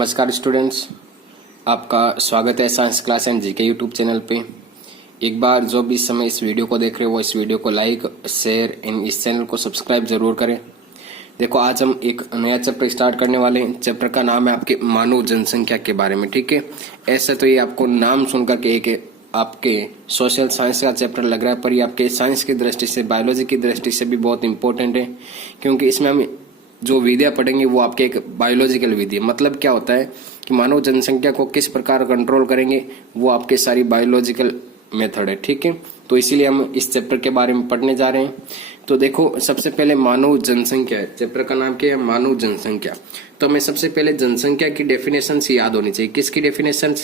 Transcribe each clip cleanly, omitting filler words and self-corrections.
नमस्कार स्टूडेंट्स, आपका स्वागत है science class and GK YouTube channel पे। एक बार जो भी इस समय इस वीडियो को देख रहे हो वो इस वीडियो को लाइक, शेयर एंड इस चैनल को सब्सक्राइब जरूर करें। देखो, आज हम एक नया चैप्टर स्टार्ट करने वाले हैं। चैप्टर का नाम है आपके मानव जनसंख्या के बारे में। ठीक है, ऐसे तो ये आपको नाम सुनकर के एक आपके सोशल साइंस का चैप्टर लग रहा है, पर ये आपके साइंस की दृष्टि से, बायोलॉजी की दृष्टि से भी बहुत इंपॉर्टेंट है, क्योंकि इसमें हम जो विधियां पढ़ेंगे वो आपके एक बायोलॉजिकल विधि है। मतलब क्या होता है कि मानव जनसंख्या को किस प्रकार कंट्रोल करेंगे, वो आपके सारी बायोलॉजिकल मेथड है। ठीक है, तो इसीलिए हम इस चैप्टर के बारे में पढ़ने जा रहे हैं। तो देखो, सबसे पहले मानव जनसंख्या है, चैप्टर का नाम क्या है, मानव जनसंख्या। तो हमें सबसे पहले जनसंख्या की डेफिनेशन याद होनी चाहिए। किसकी डेफिनेशन?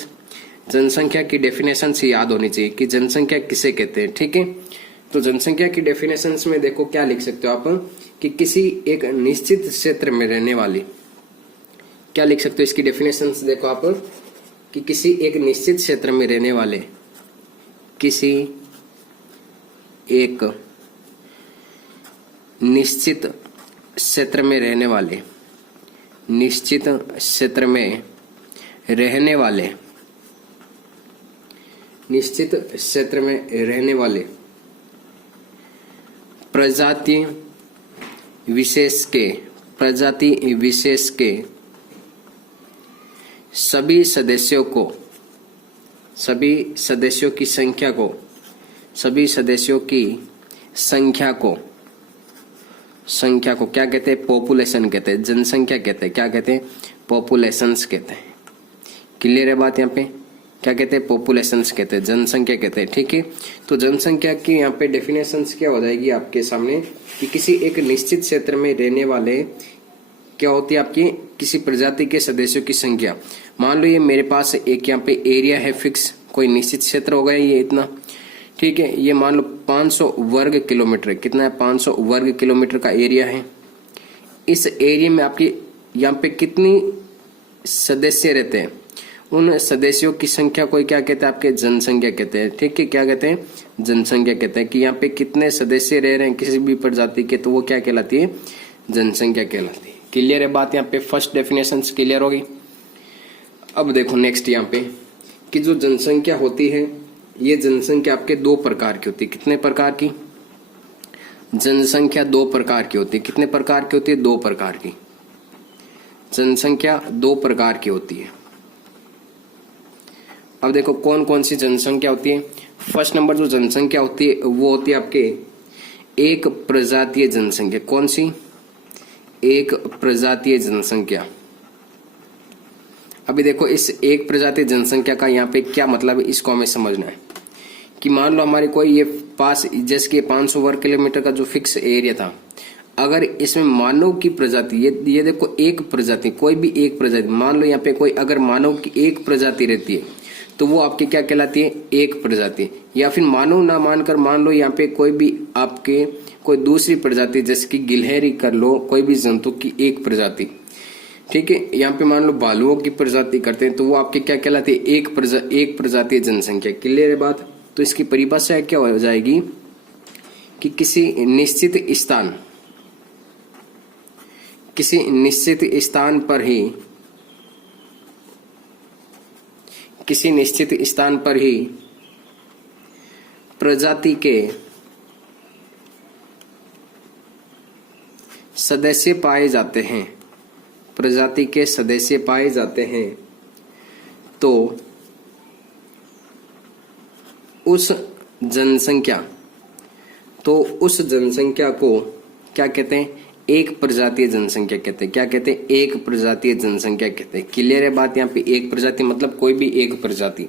जनसंख्या की डेफिनेशन याद होनी चाहिए कि जनसंख्या किसे कहते हैं। ठीक है, तो जनसंख्या की डेफिनेशन में देखो क्या लिख सकते हो आप कि किसी एक निश्चित क्षेत्र में रहने वाली, क्या लिख सकते हो इसकी डेफिनेशन देखो आप कि किसी एक निश्चित क्षेत्र में रहने वाले, किसी एक निश्चित क्षेत्र में रहने वाले, निश्चित क्षेत्र में रहने वाले, निश्चित क्षेत्र में रहने वाले प्रजाति विशेष के, प्रजाति विशेष के सभी सदस्यों को, सभी सदस्यों की संख्या को, सभी सदस्यों की संख्या को, संख्या को क्या कहते हैं? पॉपुलेशन कहते हैं, जनसंख्या कहते हैं। क्या कहते हैं? पॉपुलेशंस कहते हैं। क्लियर है बात यहाँ पे? क्या कहते हैं? पॉपुलेशंस कहते हैं, जनसंख्या कहते हैं। ठीक है, तो जनसंख्या की यहाँ पे डेफिनेशंस क्या हो जाएगी आपके सामने कि किसी एक निश्चित क्षेत्र में रहने वाले, क्या होती है आपकी, किसी प्रजाति के सदस्यों की संख्या। मान लो ये मेरे पास एक यहाँ पे एरिया है फिक्स, कोई निश्चित क्षेत्र होगा ये इतना। ठीक है, ये मान लो 500 वर्ग किलोमीटर है। कितना है? 500 वर्ग किलोमीटर का एरिया है। इस एरिया में आपकी यहाँ पे कितनी सदस्य रहते हैं, उन सदस्यों की संख्या को क्या कहते हैं? आपके जनसंख्या कहते हैं। ठीक है, क्या कहते हैं? जनसंख्या कहते हैं कि यहाँ पे कितने सदस्य रह रहे हैं किसी भी प्रजाति के, तो वो क्या कहलाती है? जनसंख्या कहलाती है। क्लियर है बात? यहाँ पे फर्स्ट डेफिनेशन क्लियर होगी। अब देखो नेक्स्ट यहाँ पे कि जो जनसंख्या होती है, ये जनसंख्या आपके दो प्रकार की होती है। कितने प्रकार की? जनसंख्या दो प्रकार की होती है। कितने प्रकार की होती है? दो प्रकार की। जनसंख्या दो प्रकार की होती है। अब देखो कौन कौन सी जनसंख्या होती है। फर्स्ट नंबर जो जनसंख्या होती है वो होती है आपके एक प्रजातीय जनसंख्या। कौन सी? एक प्रजातीय जनसंख्या। अभी देखो इस एक प्रजातीय जनसंख्या का यहाँ पे क्या मतलब है, इसको हमें समझना है कि मान लो हमारे कोई ये पास, जैसे कि 500 वर्ग किलोमीटर का जो फिक्स एरिया था, अगर इसमें मानव की प्रजाति, ये देखो एक प्रजाति, कोई भी एक प्रजाति, मान लो यहाँ पे कोई अगर मानव की एक प्रजाति रहती है तो वो आपकी क्या कहलाती है? एक प्रजाति। या फिर मानव ना मानकर मान लो यहाँ पे कोई भी आपके कोई दूसरी प्रजाति, जैसे कि गिलहरी कर लो, कोई भी जंतु की एक प्रजाति। ठीक है, यहाँ पे मान लो भालुओं की प्रजाति करते हैं तो वो आपके क्या कहलाती है? एक प्रजातीय जनसंख्या। क्लियर है बात? तो इसकी परिभाषा क्या हो जाएगी कि किसी निश्चित स्थान, किसी निश्चित स्थान पर ही, किसी निश्चित स्थान पर ही प्रजाति के सदस्य पाए जाते हैं, प्रजाति के सदस्य पाए जाते हैं, तो उस जनसंख्या को क्या कहते हैं? एक प्रजातीय जनसंख्या कहते हैं। क्या कहते हैं? एक प्रजातीय जनसंख्या कहते हैं। क्लियर है बात? यहाँ पे एक प्रजाति मतलब कोई भी एक प्रजाति,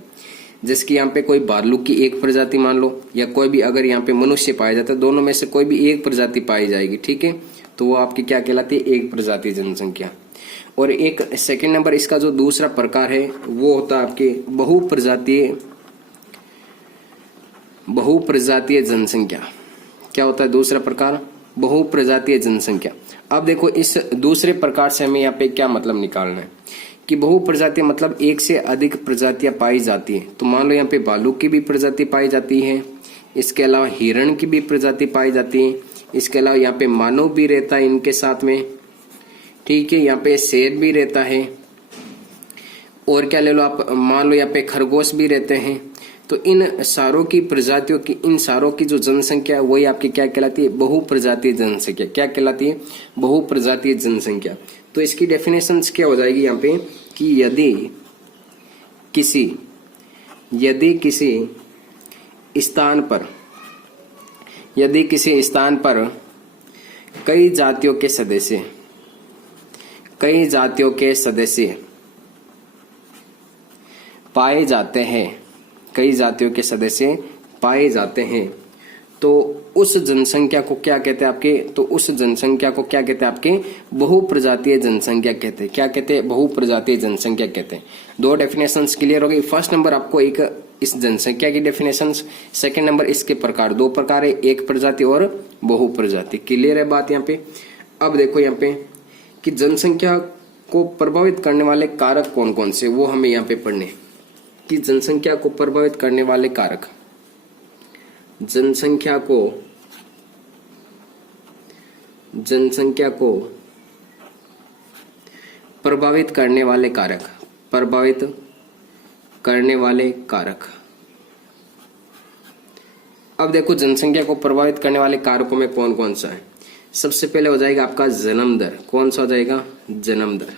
जैसे कि यहाँ पे कोई भालू की एक प्रजाति मान लो, या कोई भी अगर यहाँ पे मनुष्य पाया जाता है, दोनों में से कोई भी एक प्रजाति पाई जाएगी। ठीक है, तो वो आपकी क्या कहलाती है? एक प्रजातीय जनसंख्या। और एक सेकेंड नंबर इसका जो दूसरा प्रकार है वो होता है आपके बहुप्रजातीय जनसंख्या। क्या होता है दूसरा प्रकार? बहुप्रजातीय जनसंख्या। अब देखो इस दूसरे प्रकार से हमें यहाँ पे क्या मतलब निकालना है कि बहुप्रजातीय मतलब एक से अधिक प्रजातियां पाई जाती है। तो मान लो यहाँ पे भालू की भी प्रजाति पाई जाती है, इसके अलावा हिरण की भी प्रजाति पाई जाती है, इसके अलावा यहाँ पे मानव भी रहता है इनके साथ में, ठीक है, यहाँ पे शेर भी रहता है, और क्या ले लो आप, मान लो यहाँ पे खरगोश भी रहते हैं। तो इन सारों की प्रजातियों की, इन सारों की जो जनसंख्या है वही आपकी क्या कहलाती है, बहुप्रजातीय जनसंख्या। क्या कहलाती है, बहुप्रजातीय जनसंख्या। तो इसकी डेफिनेशन क्या हो जाएगी यहाँ पे कि यदि किसी स्थान पर कई जातियों के सदस्य पाए जाते हैं, तो उस जनसंख्या को क्या कहते हैं आपके, बहुप्रजातीय जनसंख्या कहते हैं। क्या कहते हैं, बहुप्रजातीय जनसंख्या कहते हैं। दो डेफिनेशंस क्लियर हो गई। फर्स्ट नंबर आपको एक इस जनसंख्या की डेफिनेशन, सेकंड नंबर इसके प्रकार, दो प्रकार है, एक प्रजाति और बहुप्रजाति। क्लियर है बात यहाँ पे। अब देखो यहाँ पे कि जनसंख्या को प्रभावित करने वाले कारक कौन कौन से, वो हमें यहाँ पे पढ़ने कि जनसंख्या को प्रभावित करने वाले कारक, जनसंख्या को प्रभावित करने वाले कारक। अब देखो जनसंख्या को प्रभावित करने वाले कारकों में कौन कौन सा है। सबसे पहले हो जाएगा आपका जन्म दर। कौन सा हो जाएगा, जन्म दर।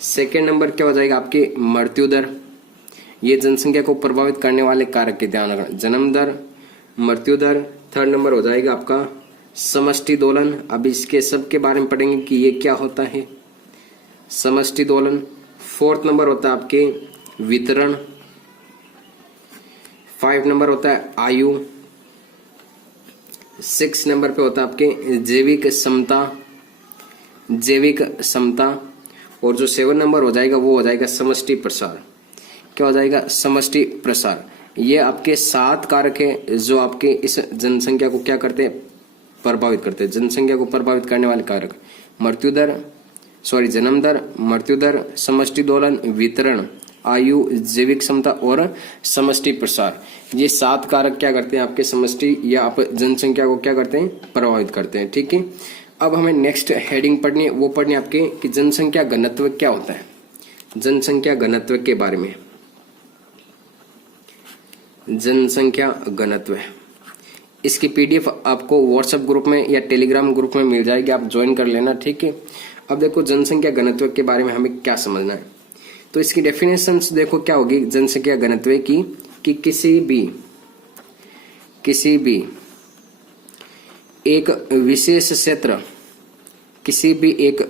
सेकेंड नंबर क्या हो जाएगा आपकी मृत्यु दर। ये जनसंख्या को प्रभावित करने वाले कारक के ध्यान रखना, जन्म दर, मृत्यु दर। थर्ड नंबर हो जाएगा आपका समष्टि दोलन। अब इसके सब के बारे में पढ़ेंगे कि ये क्या होता है, समष्टि दोलन। फोर्थ नंबर होता है आपके वितरण। 5 नंबर होता है आयु। 6 नंबर पे होता है आपके जैविक समता। और जो 7 नंबर हो जाएगा वो हो जाएगा समष्टि प्रसार। क्या हो जाएगा, समष्टि प्रसार। ये आपके 7 कारक है जो आपके इस जनसंख्या को क्या करते हैं, प्रभावित करते हैं। जनसंख्या को प्रभावित करने वाले कारक जन्म दर, मृत्यु दर, समष्टि दोलन, वितरण, आयु, जैविक क्षमता और समष्टि प्रसार। ये 7 कारक क्या करते हैं, आपके समष्टि या आप जनसंख्या को क्या करते हैं, प्रभावित करते हैं। ठीक है। अब हमें नेक्स्ट हेडिंग पढ़नी है, वो पढ़नी आपके कि जनसंख्या घनत्व क्या होता है। जनसंख्या घनत्व के बारे में, जनसंख्या घनत्व, इसकी पीडीएफ आपको व्हाट्सएप ग्रुप में या टेलीग्राम ग्रुप में मिल जाएगी, आप ज्वाइन कर लेना। ठीक है। अब देखो जनसंख्या घनत्व के बारे में हमें क्या समझना है। तो इसकी डेफिनेशन देखो क्या होगी जनसंख्या घनत्व की, कि किसी भी एक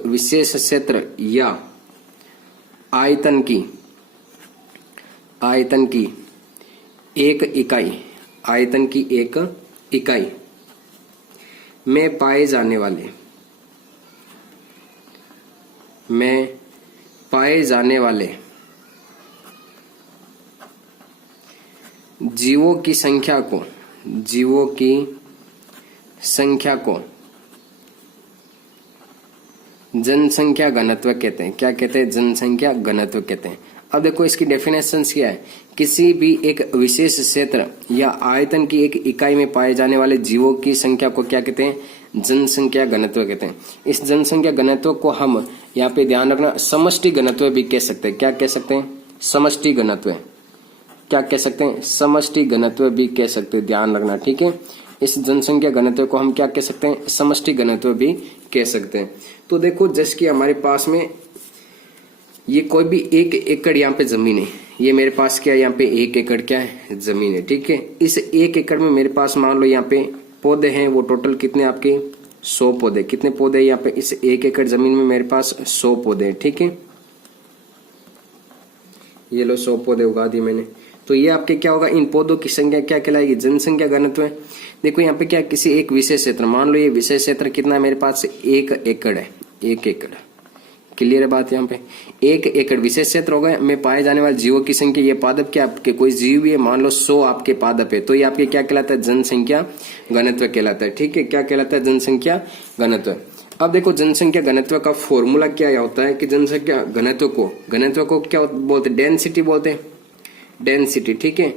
विशेष क्षेत्र या आयतन की एक इकाई में पाए जाने वाले जीवों की संख्या को जनसंख्या घनत्व कहते हैं। क्या कहते हैं, जनसंख्या घनत्व कहते हैं। अब देखो इसकी डेफिनेशन क्या है, किसी भी एक विशेष क्षेत्र या आयतन की एक इकाई में पाए जाने वाले जीवों की संख्या को क्या कहते हैं, जनसंख्या घनत्व कहते हैं। इस जनसंख्या घनत्व को हम यहाँ पे ध्यान रखना समष्टि घनत्व भी कह सकते हैं। क्या कह सकते हैं, समष्टि घनत्व। क्या कह सकते हैं, समष्टि घनत्व भी कह सकते हैं, ध्यान रखना। ठीक है। इस जनसंख्या घनत्व को हम क्या कह सकते हैं, समष्टि घनत्व भी कह सकते हैं। तो देखो जैसे कि हमारे पास में ये कोई भी 1 एकड़ यहाँ पे जमीन है, ये मेरे पास क्या है, यहाँ पे 1 एकड़ क्या है, जमीन है। ठीक है। इस 1 एकड़ में मेरे पास मान लो यहाँ पे पौधे हैं, वो टोटल कितने आपके 100 पौधे। कितने पौधे यहाँ पे, इस 1 एकड़ जमीन में मेरे पास 100 पौधे हैं। ठीक है। ये लो 100 पौधे उगा दिए मैंने। तो ये आपके क्या होगा, इन पौधों की संख्या क्या कहलाएगी, जनसंख्या घनत्व है। देखो यहाँ पे क्या, किसी एक विशेष क्षेत्र, मान लो ये विशेष क्षेत्र कितना है मेरे पास, 1 एकड़ है। 1 एकड़, क्लियर है बात। यहाँ पे 1 एकड़ विशेष क्षेत्र होगा में पाए जाने वाले जीवों की संख्या। ये पादप क्या आपके कोई जीव भी है, मान लो 100 आपके पादप है, तो ये आपके क्या कहलाता है, जनसंख्या घनत्व कहलाता है। ठीक है। क्या कहलाता है, जनसंख्या घनत्व। अब देखो जनसंख्या घनत्व का फॉर्मूला क्या होता है कि जनसंख्या घनत्व को क्या बोलते हैं, डेंसिटी बोलते हैं, डेंसिटी। ठीक है।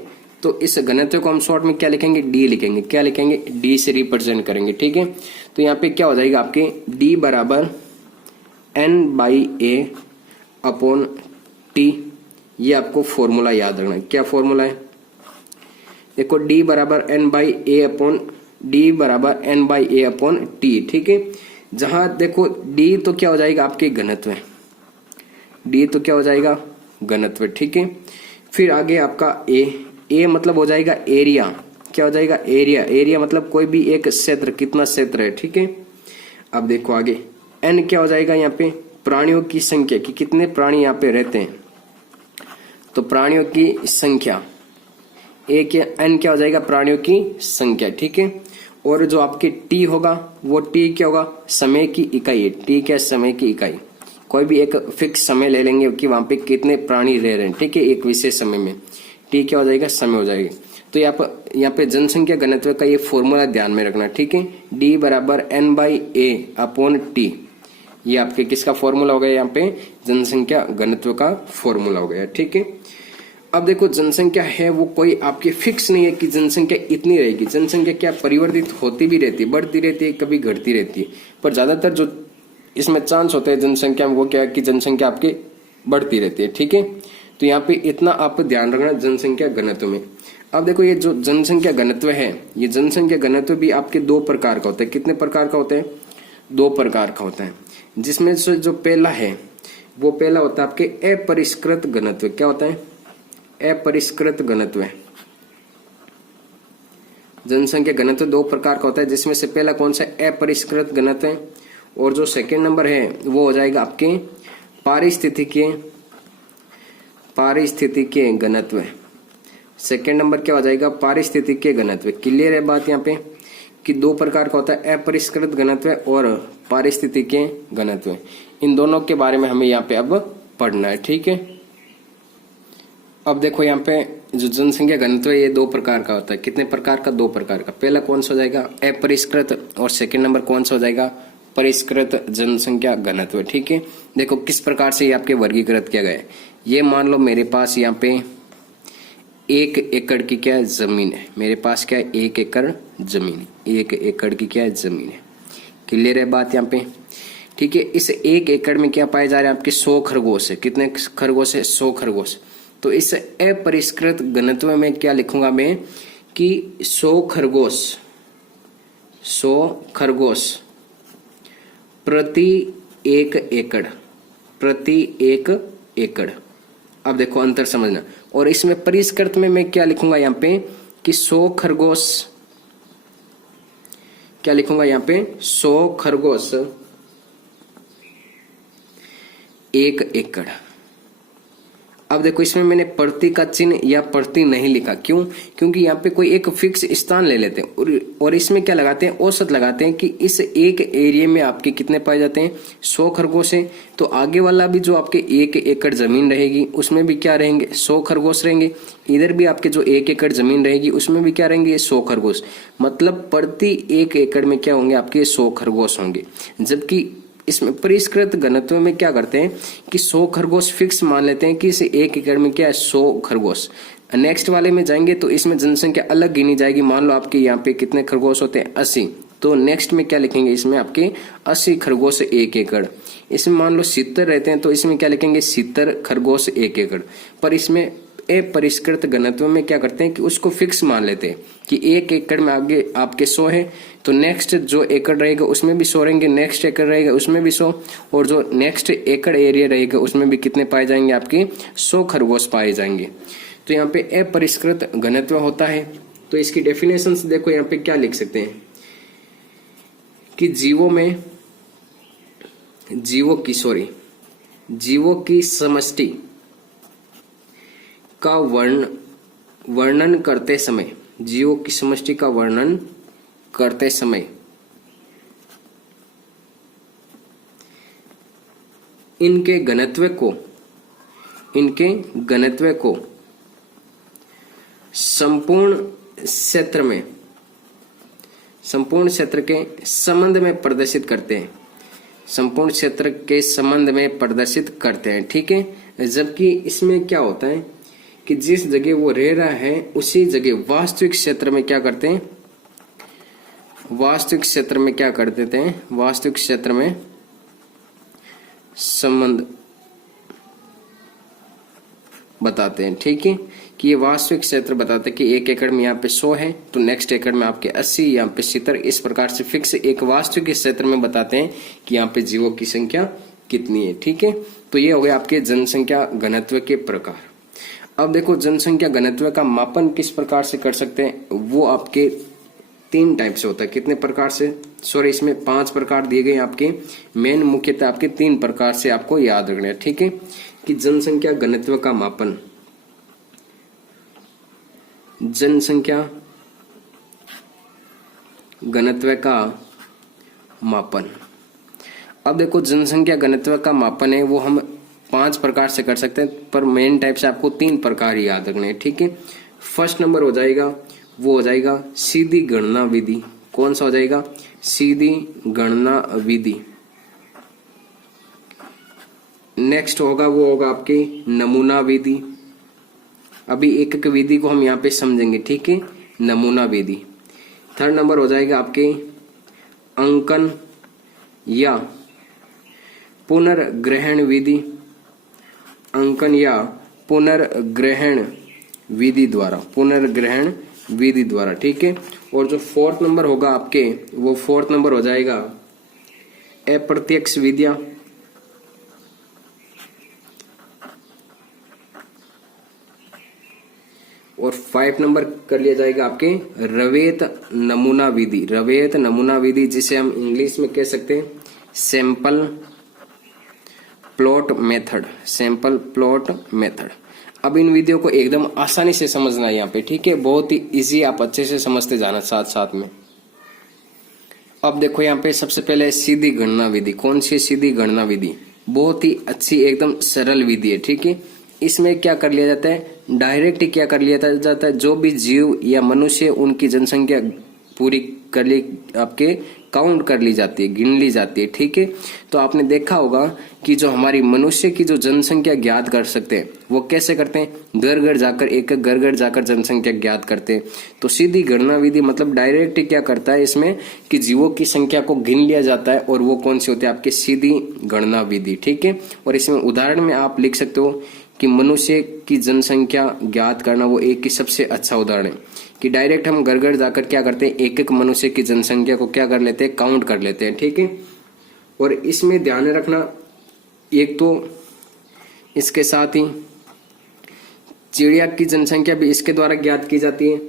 तो इस घनत्व को हम शॉर्ट में क्या लिखेंगे, डी लिखेंगे। क्या लिखेंगे, डी से रिप्रेजेंट करेंगे। ठीक है। तो यहाँ पे क्या हो जाएगा आपके डी बराबर N/A/T ये आपको फॉर्मूला याद रखना है। क्या फॉर्मूला है? देखो D बराबर N by A upon T. ठीक है, जहां देखो D तो क्या हो जाएगा आपके घनत्व है, D तो क्या हो जाएगा घनत्व। ठीक है, फिर आगे आपका A मतलब हो जाएगा एरिया। क्या हो जाएगा? एरिया मतलब कोई भी एक क्षेत्र, कितना क्षेत्र है। ठीक है, अब देखो आगे N क्या हो जाएगा यहाँ पे? प्राणियों की संख्या, कि कितने प्राणी यहाँ पे रहते हैं, तो प्राणियों की संख्या। N क्या हो जाएगा? प्राणियों की संख्या। ठीक है, और जो आपके T होगा वो T क्या होगा? समय की इकाई है। T क्या? समय की इकाई। कोई भी एक फिक्स समय ले लेंगे कि वहां पे कितने प्राणी रह रहे हैं। ठीक है, एक विशेष समय में T क्या हो जाएगा? समय हो जाएगा। तो यहाँ पे जनसंख्या घनत्व का ये फॉर्मूला ध्यान में रखना। ठीक है, D बराबर N by A upon T, ये आपके किसका फॉर्मूला हो गया? यहाँ पे जनसंख्या घनत्व का फॉर्मूला हो गया। ठीक है, अब देखो जनसंख्या है वो कोई आपकी फिक्स नहीं है कि जनसंख्या इतनी रहेगी। जनसंख्या क्या परिवर्तित होती भी रहती है, बढ़ती रहती है, कभी घटती रहती है, पर ज्यादातर जो इसमें चांस होते हैं जनसंख्या में वो क्या है कि जनसंख्या आपकी बढ़ती रहती है। ठीक है, तो यहाँ पे इतना आप ध्यान रखना जनसंख्या घनत्व में। अब देखो ये जो जनसंख्या घनत्व है, ये जनसंख्या घनत्व भी आपके दो प्रकार का होता है। कितने प्रकार का होता है? दो प्रकार का होता है, जिसमें से जो पहला है वो पहला होता है आपके अपरिष्कृत घनत्व। क्या होता है? अपरिष्कृत घनत्व। जनसंख्या घनत्व दो प्रकार का होता है, जिसमें से पहला कौन सा? अपरिष्कृत घनत्व है, और जो सेकंड नंबर है वो हो जाएगा आपके पारिस्थितिकीय घनत्व। सेकंड नंबर क्या हो जाएगा? पारिस्थितिकीय घनत्व। क्लियर है बात यहाँ पे कि दो प्रकार का होता है, अपरिष्कृत घनत्व और पारिस्थितिकीय घनत्व। इन दोनों के बारे में हमें यहाँ पे अब पढ़ना है। ठीक है, अब देखो यहाँ पे जो जनसंख्या घनत्व है ये दो प्रकार का होता है। कितने प्रकार का? दो प्रकार का। पहला कौन सा हो जाएगा? अपरिष्कृत, और सेकंड नंबर कौन सा हो जाएगा? परिष्कृत जनसंख्या घनत्व। ठीक है, देखो किस प्रकार से ये आपके वर्गीकृत किया गया है। ये मान लो मेरे पास यहाँ पे 1 एकड़ की क्या जमीन है, मेरे पास क्या है? 1 एकड़ जमीन है। 1 एकड़ की क्या जमीन है। क्लियर है बात यहाँ पे? ठीक है, इस 1 एकड़ में क्या पाए जा रहे हैं? आपके 100 खरगोश है। कितने खरगोश है? 100 खरगोश। तो इस अपरिष्कृत घनत्व में क्या लिखूंगा मैं कि 100 खरगोश प्रति 1 एकड़। अब देखो अंतर समझना। और इसमें परिष्कृत में मैं क्या लिखूंगा यहाँ पे कि 100 खरगोश, क्या लिखूंगा यहाँ पे? 100 खरगोश 1 एकड़। अब देखो इसमें मैंने प्रति का चिन्ह या प्रति नहीं लिखा। क्यों? क्योंकि यहाँ पे कोई एक फिक्स स्थान ले लेते हैं और इसमें क्या लगाते हैं? औसत लगाते हैं कि इस एक एरिया में आपके कितने पाए जाते हैं? 100 खरगोश है। तो आगे वाला भी जो आपके 1 एकड़ जमीन रहेगी उसमें भी क्या रहेंगे? 100 खरगोश रहेंगे। इधर भी आपके जो 1 एकड़ जमीन रहेगी उसमें भी क्या रहेंगे? 100 खरगोश। मतलब प्रति 1 एकड़ में क्या होंगे? आपके 100 खरगोश होंगे। जबकि इसमें परिष्कृत घनत्व में क्या करते हैं कि 100 खरगोश फिक्स मान लेते हैं कि इस 1 एकड़ में क्या है? 100 खरगोश। नेक्स्ट वाले में जाएंगे तो इसमें जनसंख्या अलग गिनी जाएगी। मान लो आपके यहाँ पे कितने खरगोश होते हैं? 80। तो नेक्स्ट में क्या लिखेंगे? इसमें आपके 80 खरगोश 1 एकड़। इसमें मान लो 70 रहते हैं तो इसमें क्या लिखेंगे? 70 खरगोश 1 एकड़। पर इसमें अपरिष्कृत घनत्व में क्या करते हैं कि उसको फिक्स मान लेते हैं कि 1 एकड़ में आगे आपके 100 है, तो नेक्स्ट जो एकड़ रहेगा उसमें भी 100 रहेंगे, नेक्स्ट एकड़ रहेगा उसमें भी 100, और जो नेक्स्ट एकड़ एरिया रहेगा उसमें भी कितने पाए जाएंगे? आपके 100 खरगोश पाए जाएंगे। तो यहाँ पे अपरिष्कृत घनत्व होता है। तो इसकी डेफिनेशन देखो यहाँ पे क्या लिख सकते हैं कि जीवों की समष्टि का वर्णन करते समय, जीवों की समष्टि का वर्णन करते समय इनके घनत्व को संपूर्ण क्षेत्र के संबंध में प्रदर्शित करते हैं। संपूर्ण क्षेत्र के संबंध में प्रदर्शित करते हैं। ठीक है, जबकि इसमें क्या होता है कि जिस जगह वो रह रहा है उसी जगह वास्तविक क्षेत्र में क्या करते हैं? वास्तविक क्षेत्र में क्या कर देते हैं? वास्तविक क्षेत्र में संबंध बताते हैं, ठीक है, कि ये वास्तविक क्षेत्र बताते हैं कि 1 एकड़ में यहाँ पे 100 है तो नेक्स्ट एकड़ में आपके 80, यहाँ पे 70, इस प्रकार से फिक्स एक वास्तविक क्षेत्र में बताते हैं कि यहाँ पे जीवों की संख्या कितनी है, ठीक है। तो ये हो गया आपके जनसंख्या घनत्व के प्रकार। अब देखो जनसंख्या घनत्व का मापन किस प्रकार से कर सकते हैं, वो आपके 3 टाइप से होता है। कितने प्रकार से, सॉरी इसमें 5 प्रकार दिए गए आपके, मेन मुख्यतः आपके 3 प्रकार से आपको याद रखना है, ठीक है, कि जनसंख्या घनत्व का मापन, जनसंख्या घनत्व का मापन। अब देखो जनसंख्या घनत्व का मापन है वो हम 5 प्रकार से कर सकते हैं, पर मेन टाइप से आपको 3 प्रकार ही याद रखने हैं, ठीक है। फर्स्ट नंबर हो जाएगा, वो हो जाएगा सीधी गणना विधि। कौन सा हो जाएगा, सीधी गणना विधि। नेक्स्ट होगा वो होगा आपके नमूना विधि। अभी एक एक विधि को हम यहाँ पे समझेंगे, ठीक है, नमूना विधि। थर्ड नंबर हो जाएगा आपके अंकन या पुनर्ग्रहण विधि, अंकन या पुनर्ग्रहण विधि द्वारा, पुनर्ग्रहण विधि द्वारा, ठीक है। और जो 4th नंबर होगा आपके, वो 4th नंबर हो जाएगा अप्रत्यक्ष विधियां। और 5 नंबर कर लिया जाएगा आपके रवेत नमूना विधि। रवेत नमूना विधि जिसे हम इंग्लिश में कह सकते हैं sample plot method, sample plot method. अब इन विधियों को एकदम आसानी से समझना है यहाँ पे, ठीक है, बहुत ही इजी, आप अच्छे से समझते जाना साथ साथ में। अब देखो यहाँ पे सबसे पहले सीधी गणना विधि। कौन सी सीधी गणना विधि, बहुत ही अच्छी एकदम सरल विधि है, ठीक है। इसमें क्या कर लिया जाता है, डायरेक्ट क्या कर लिया जाता है, जो भी जीव या मनुष्य उनकी जनसंख्या पूरी कर ली, आपके काउंट कर ली जाती है, गिन ली जाती है, ठीक है। तो आपने देखा होगा कि जो हमारी मनुष्य की जो जनसंख्या ज्ञात कर सकते हैं वो कैसे करते हैं, घर घर जाकर, एक एक घर घर जाकर जनसंख्या ज्ञात करते हैं। तो सीधी गणना विधि मतलब डायरेक्ट क्या करता है इसमें कि जीवों की संख्या को गिन लिया जाता है, और वो कौन सी होती है, आपकी सीधी गणना विधि, ठीक है। और इसमें उदाहरण में आप लिख सकते हो कि मनुष्य की जनसंख्या ज्ञात करना वो एक ही सबसे अच्छा उदाहरण है कि डायरेक्ट हम घर घर जाकर क्या करते हैं, एक एक मनुष्य की जनसंख्या को क्या कर लेते हैं, काउंट कर लेते हैं, ठीक है। और इसमें ध्यान रखना, एक तो इसके साथ ही चिड़िया की जनसंख्या भी इसके द्वारा ज्ञात की जाती है,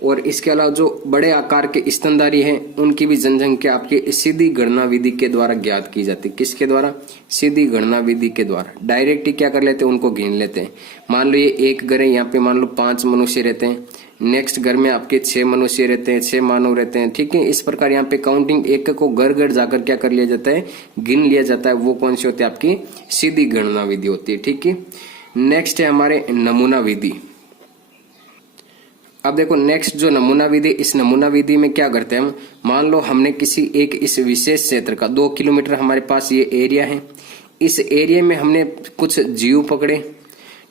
और इसके अलावा जो बड़े आकार के स्तनधारी हैं उनकी भी जनसंख्या आपके सीधी गणना विधि के द्वारा ज्ञात की जाती है। किसके द्वारा, सीधी गणना विधि के द्वारा। डायरेक्ट ही क्या कर लेते हैं, उनको गिन लेते हैं। मान लो ये एक घर है, यहाँ पे मान लो 5 मनुष्य रहते हैं, नेक्स्ट घर में आपके 6 मनुष्य रहते हैं, 6 मानव रहते हैं, ठीक है। इस प्रकार यहाँ पे काउंटिंग एक को घर घर जाकर क्या कर लिया जाता है, गिन लिया जाता है। वो कौन सी होती है, आपकी सीधी गणना विधि होती है, ठीक है। नेक्स्ट है हमारे नमूना विधि। अब देखो नेक्स्ट जो नमूना विधि, इस नमूना विधि में क्या करते हैं हम, मान लो हमने किसी एक इस विशेष क्षेत्र का 2 किलोमीटर हमारे पास ये एरिया है, इस एरिया में हमने कुछ जीव पकड़े,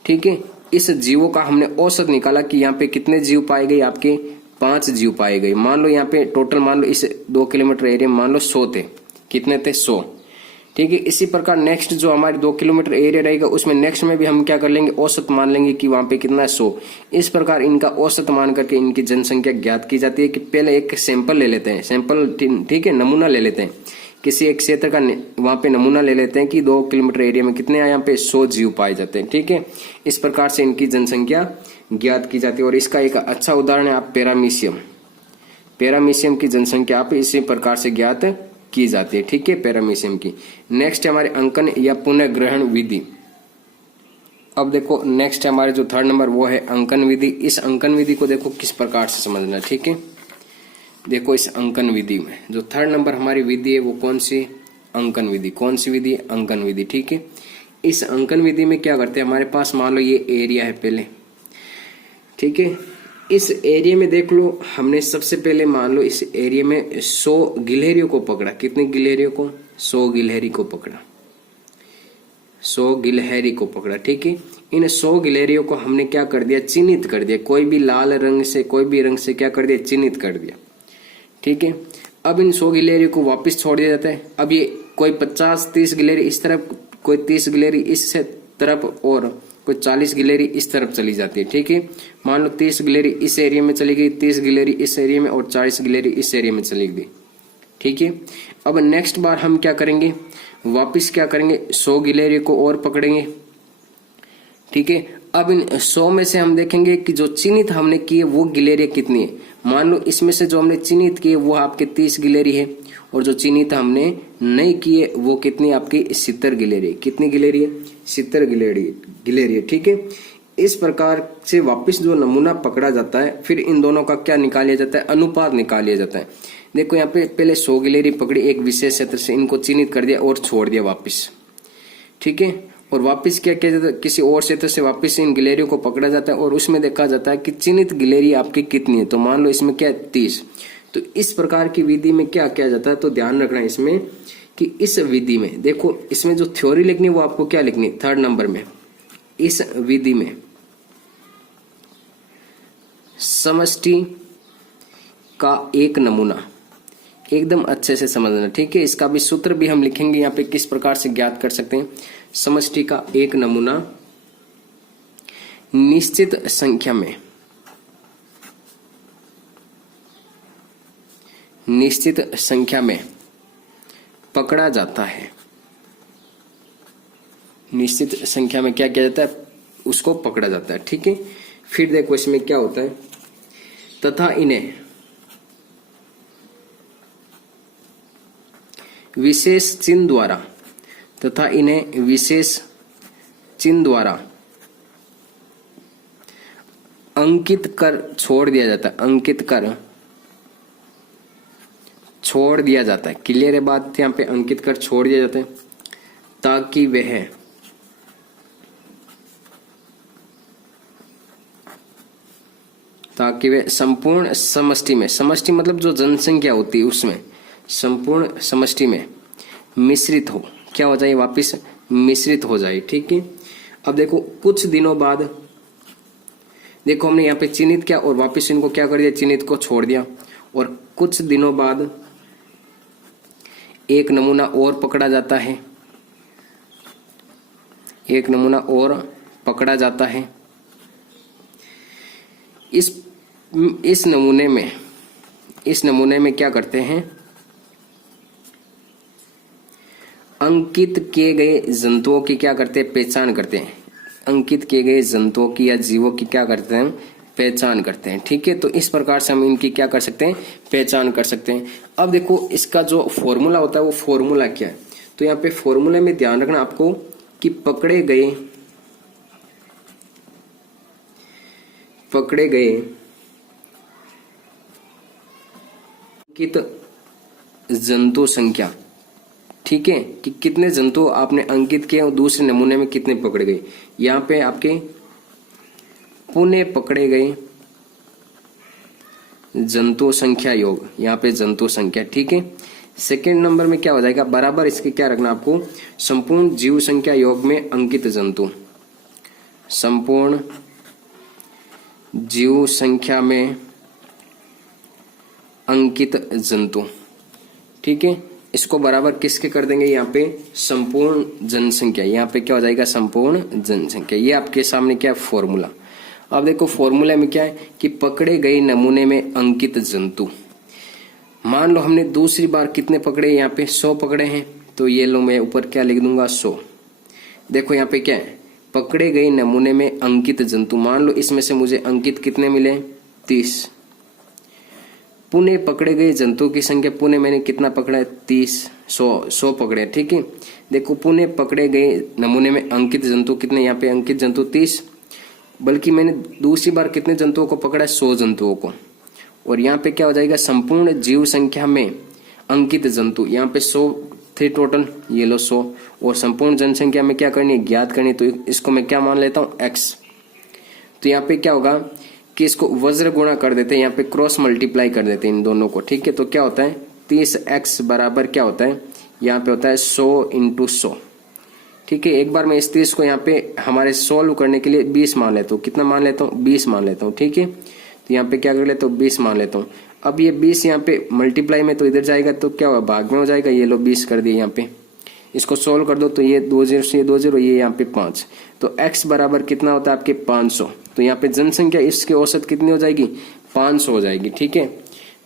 ठीक है। इस जीवों का हमने औसत निकाला कि यहाँ पे कितने जीव पाए गए, आपके 5 जीव पाए गए। मान लो यहाँ पे टोटल मान लो इस 2 किलोमीटर एरिया में मान लो 100 थे, कितने थे, 100, ठीक है। इसी प्रकार नेक्स्ट जो हमारे 2 किलोमीटर एरिया रहेगा उसमें नेक्स्ट में भी हम क्या कर लेंगे, औसत मान लेंगे कि वहां पे कितना है, 100। इस प्रकार इनका औसत मान करके इनकी जनसंख्या ज्ञात की जाती है। कि पहले एक सैंपल ले लेते हैं, सैंपल, ठीक है, नमूना ले लेते हैं, किसी एक क्षेत्र का वहां पे नमूना ले लेते हैं कि 2 किलोमीटर एरिया में कितने यहाँ पे 100 जीव पाए जाते हैं, ठीक है। इस प्रकार से इनकी जनसंख्या ज्ञात की जाती है। और इसका एक अच्छा उदाहरण है आप पैरामीशियम, पैरामीशियम की जनसंख्या आप इसी प्रकार से ज्ञात की जाती है, ठीक है, पैरामीशियम की। नेक्स्ट है हमारे अंकन या पुनर्ग्रहण विधि। अब देखो नेक्स्ट है हमारे जो 3rd नंबर वो है अंकन विधि। इस अंकन विधि को देखो किस प्रकार से समझना, ठीक है। देखो इस अंकन विधि में जो 3rd नंबर हमारी विधि है वो कौन सी, अंकन विधि। कौन सी विधि, अंकन विधि, ठीक है। इस अंकन विधि में क्या करते हैं, हमारे पास मान लो ये एरिया है पहले, ठीक है। इस एरिया में देख लो हमने सबसे पहले मान लो इस एरिया में 100 गिलहरियों को पकड़ा। कितने गिलहरियों को, 100 गिलहरी को पकड़ा, 100 गिलहरी को पकड़ा, ठीक है। इन 100 गिलहरियों को हमने क्या कर दिया, चिन्हित कर दिया, कोई भी लाल रंग से, कोई भी रंग से क्या कर दिया, चिन्हित कर दिया, ठीक है। अब इन 100 गिलहरियों को वापस छोड़ दिया जाता है। अब ये कोई 50-30 गिलहरी इस तरफ, कोई 30 गिलहरी इस तरफ, और कोई 40 गिलेरी इस तरफ चली जाती है, ठीक है। मान लो 30 गिलेरी इस एरिया में चली गई, 30 गिलेरी इस एरिया में और 40 गिलेरी इस एरिया में चली गई, ठीक है। अब नेक्स्ट बार हम क्या करेंगे, वापस क्या करेंगे, 100 गिलेरी को और पकड़ेंगे, ठीक है। अब इन 100 में से हम देखेंगे कि जो चिन्हित हमने किए वो गिलेरी कितनी है। मान लो इसमें से जो हमने चिन्हित किए वो आपके 30 गिलेरी है और जो चिन्हित हमने नहीं किए वो कितनी आपकी 70 गिलेरी। कितनी गिलेरी है, 70 गिलेरी है, ठीक है। इस प्रकार से वापस जो नमूना पकड़ा जाता है, फिर इन दोनों का क्या निकाल लिया जाता है, अनुपात निकाल लिया जाता है। देखो यहाँ पे पहले 100 गिलेरी पकड़ी एक विशेष क्षेत्र से, इनको चिन्हित कर दिया और छोड़ दिया वापिस, ठीक है। और वापस क्या किया जाता है, किसी और क्षेत्र से वापस इन गिलेरियों को पकड़ा जाता है और उसमें देखा जाता है कि चिन्हित गिलेरी आपकी कितनी है। तो मान लो इसमें क्या है, 30। तो इस प्रकार की विधि में क्या किया जाता है, तो ध्यान रखना इसमें कि इस विधि में देखो, इसमें जो थ्योरी लिखनी है वो आपको क्या लिखनी है, 3rd नंबर में। इस विधि में समष्टि का एक नमूना एकदम अच्छे से समझना, ठीक है। इसका भी सूत्र भी हम लिखेंगे यहाँ पे, किस प्रकार से ज्ञात कर सकते हैं। समष्टि का एक नमूना निश्चित संख्या में पकड़ा जाता है। निश्चित संख्या में क्या किया जाता है, उसको पकड़ा जाता है, ठीक है। फिर देखो इसमें क्या होता है, तथा इन्हें विशेष चिन्ह द्वारा अंकित कर छोड़ दिया जाता है। अंकित कर छोड़ दिया जाता है, क्लियर है बात, यहाँ पे अंकित कर छोड़ दिया जाता है, ताकि वह संपूर्ण समष्टि में, समष्टि मतलब जो जनसंख्या होती है उसमें, संपूर्ण समष्टि में मिश्रित हो। क्या हो जाए, वापिस मिश्रित हो जाए, ठीक है। अब देखो कुछ दिनों बाद, देखो हमने यहाँ पे चिन्हित किया और वापिस इनको क्या कर दिया, चिन्हित को छोड़ दिया। और कुछ दिनों बाद एक नमूना और पकड़ा जाता है, एक नमूना और पकड़ा जाता है। इस नमूने में क्या करते हैं, अंकित किए गए जंतुओं की क्या करते हैं, पहचान करते हैं। अंकित किए गए जंतुओं की या जीवों की क्या करते हैं, पहचान करते हैं, ठीक है। तो इस प्रकार से हम इनकी क्या कर सकते हैं, पहचान कर सकते हैं। अब देखो इसका जो फॉर्मूला होता है वो फॉर्मूला क्या है, तो यहाँ पे फॉर्मूले में ध्यान रखना आपको कि पकड़े गए अंकित जंतु संख्या, ठीक है, कि कितने जंतु आपने अंकित किए और दूसरे नमूने में कितने पकड़े गए। यहाँ पे आपके पुणे पकड़े गए जंतु संख्या योग, यहाँ पे जंतु संख्या, ठीक है। सेकेंड नंबर में क्या हो जाएगा, बराबर इसके क्या रखना आपको, संपूर्ण जीव संख्या योग में अंकित जंतु, संपूर्ण जीव संख्या में अंकित जंतु, ठीक है। इसको बराबर किसके कर देंगे, यहाँ पे संपूर्ण जनसंख्या, यहाँ पे क्या हो जाएगा, संपूर्ण जनसंख्या। ये आपके सामने क्या है, फॉर्मूला। अब देखो फॉर्मूला में क्या है कि पकड़े गए नमूने में अंकित जंतु, मान लो हमने दूसरी बार कितने पकड़े, यहाँ पे 100 पकड़े हैं, तो ये लो मैं ऊपर क्या लिख दूंगा, 100। देखो यहाँ पे क्या है, पकड़े गए नमूने में अंकित जंतु, मान लो इसमें से मुझे अंकित कितने मिले, 30। पुणे पकड़े गए जंतु की संख्या, पुणे मैंने कितना पकड़ा है, 30, 100 पकड़े, ठीक है। देखो पुणे पकड़े गए नमूने में अंकित जंतु कितने, यहाँ पे अंकित जंतु 30, बल्कि मैंने दूसरी बार कितने जंतुओं को पकड़ा है, 100 जंतुओं को। और यहाँ पे क्या हो जाएगा, संपूर्ण जीव संख्या में अंकित जंतु, यहाँ पे 100 थे टोटल, ये लो 100। और संपूर्ण जनसंख्या में क्या करनी है, ज्ञात करनी, तो इसको मैं क्या मान लेता हूँ, x। तो यहाँ पे क्या होगा कि इसको वज्र गुणा कर देते हैं, यहाँ पे क्रॉस मल्टीप्लाई कर देते हैं इन दोनों को, ठीक है। तो क्या होता है, 30x बराबर क्या होता है, यहाँ पे होता है 100 × 100, ठीक है। एक बार मैं इस 30 को यहाँ पे हमारे सोल्व करने के लिए 20 मान लेता हूँ, कितना मान लेता हूँ, 20 मान लेता हूँ, ठीक है। तो यहाँ पे क्या कर लेता हूँ, 20 मान लेता हूँ। अब ये 20 यहाँ पे मल्टीप्लाई में तो इधर जाएगा, तो क्या होगा, भाग में हो जाएगा, ये लो 20 कर दिए यहाँ पे। इसको सोल्व कर दो तो ये 2 0 से 2 0, ये यहाँ पे 5, तो x बराबर कितना होता है आपके 500। तो यहाँ पे जनसंख्या इसकी औसत कितनी हो जाएगी 500 हो जाएगी। ठीक है,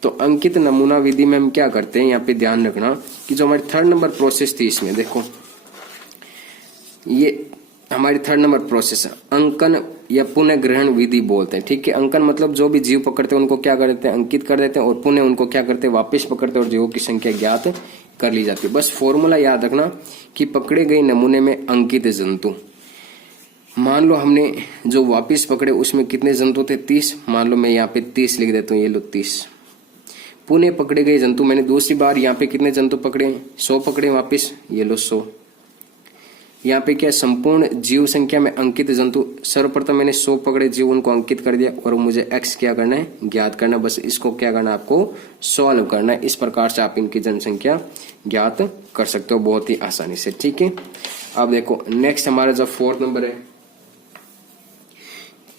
तो अंकित नमूना विधि में हम क्या करते हैं, यहाँ पे ध्यान रखना कि जो हमारी 3rd नंबर प्रोसेस थी इसमें देखो, ये हमारी 3rd नंबर प्रोसेस है अंकन या पुनः ग्रहण विधि बोलते हैं। ठीक है, अंकन मतलब जो भी जीव पकड़ते हैं उनको क्या कर देते हैं, अंकित कर देते हैं, और पुनः उनको क्या करते हैं, वापस पकड़ते हैं और जीवों की संख्या ज्ञात कर ली जाती है। बस फॉर्मूला याद रखना कि पकड़े गए नमूने में अंकित जंतु, मान लो हमने जो वापस पकड़े उसमें कितने जंतु थे 30, मान लो मैं यहाँ पे 30 लिख देता हूँ, ये लो 30। पुणे पकड़े गए जंतु, मैंने दूसरी बार यहाँ पे कितने जंतु पकड़े 100 पकड़े वापस, ये लो 100। यहाँ पे क्या संपूर्ण जीव संख्या में अंकित जंतु, सर्वप्रथम मैंने 100 पकड़े जीव उनको अंकित कर दिया और मुझे x क्या करना है ज्ञात करना, बस इसको क्या करना है आपको सॉल्व करना है। इस प्रकार से आप इनकी जनसंख्या ज्ञात कर सकते हो बहुत ही आसानी से। ठीक है, अब देखो नेक्स्ट हमारा जो 4th नंबर है,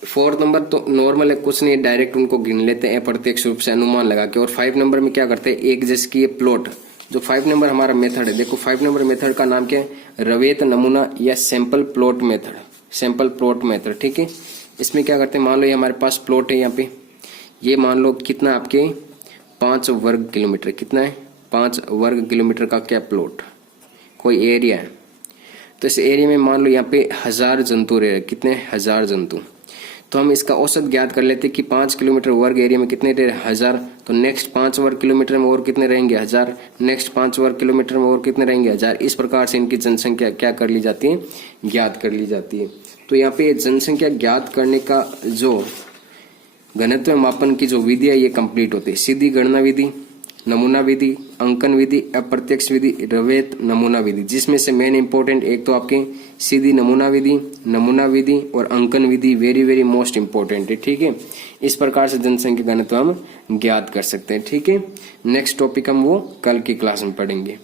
4th नंबर तो नॉर्मल है, कुछ नहीं, डायरेक्ट उनको गिन लेते हैं प्रत्यक्ष रूप से अनुमान लगा के। और 5 नंबर में क्या करते हैं, एक जैसे की ये प्लॉट, जो 5 नंबर हमारा मेथड है, देखो 5 नंबर मेथड का नाम क्या है, रवेत नमूना या sample plot method, sample plot method. ठीक है, इसमें क्या करते हैं, मान लो ये हमारे पास प्लॉट है यहाँ पे, ये मान लो कितना आपके 5 वर्ग किलोमीटर, कितना है 5 वर्ग किलोमीटर का क्या प्लॉट, कोई एरिया है। तो इस एरिया में मान लो यहाँ पे 1000 जंतु रह रहे, कितने 1000 जंतु, तो हम इसका औसत ज्ञात कर लेते हैं कि 5 किलोमीटर वर्ग एरिया में कितने रहे 1000, तो नेक्स्ट 5 वर्ग किलोमीटर में और कितने रहेंगे 1000, नेक्स्ट 5 वर्ग किलोमीटर में और कितने रहेंगे 1000। इस प्रकार से इनकी जनसंख्या क्या कर ली जाती है, ज्ञात कर ली जाती है। तो यहाँ पे जनसंख्या ज्ञात करने का जो घनत्व मापन की जो विधि है ये कंप्लीट होती है, सीधी गणना विधि, नमूना विधि, अंकन विधि, अप्रत्यक्ष विधि, रवेत नमूना विधि, जिसमें से मेन इंपॉर्टेंट एक तो आपके सीधी नमूना विधि और अंकन विधि वेरी वेरी मोस्ट इंपॉर्टेंट है। ठीक है, इस प्रकार से जनसंख्या घनत्व हम ज्ञात कर सकते हैं। ठीक है, नेक्स्ट टॉपिक हम वो कल की क्लास में पढ़ेंगे।